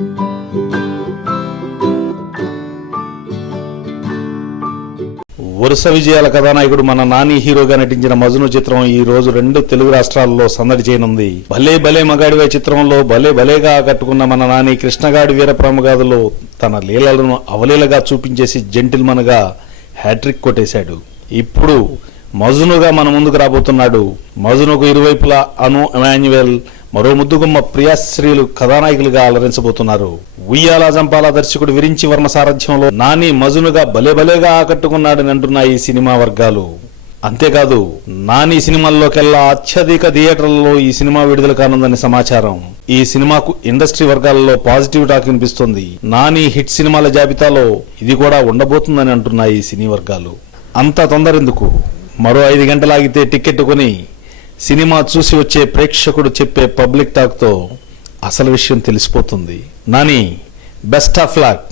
వరుస విజయాల కథానాయకుడు మన నాని హీరోగా నటించిన మజును చిత్రం ఈ రోజు రెండు తెలుగు రాష్ట్రాల్లో సందడి చేయనుంది. భలే భలే మగాడివే చిత్రంలో భలే భలేగా ఆకట్టుకున్న మన నాని కృష్ణగాడి వీరప్రమగాథలో తన లీలలను అవలీలగా చూపించేసి జెంటిల్మన్గా హ్యాట్రిక్ కొట్టేశాడు. ఇప్పుడు మజునుగా మన ముందుకు రాబోతున్నాడు మజునుకు ఇరువైపులా అను ఎమాన్యువెల్ మరో ముద్దుగుమ్మ ప్రియాశ్రీలు కథానాయకులుగా అలరించబోతున్నారు. ఉయ్యాల జంపాల దర్శకుడు విరించి వర్మ సారథ్యంలో నాని మజునుగా భలే భలేగా ఆకట్టుకున్నాడని అంటున్నాయి ఈ సినిమా వర్గాలు. అంతేకాదు నాని సినిమాల్లోకెల్లా అత్యధిక థియేటర్లలో ఈ సినిమా విడుదల కానుందని సమాచారం. ఈ సినిమాకు ఇండస్ట్రీ వర్గాలలో పాజిటివ్ టాక్ వినిపిస్తుంది. నాని హిట్ సినిమాల జాబితాలో ఇది కూడా ఉండబోతుందని అంటున్నాయి సినీ వర్గాలు. అంత తొందరెందుకు? మరో ఐదు గంటలాగితే టికెట్ కొని సినిమా చూసి వచ్చే ప్రేక్షకుడు చెప్పే పబ్లిక్ టాక్తో అసలు విషయం తెలిసిపోతుంది. Nani best of luck.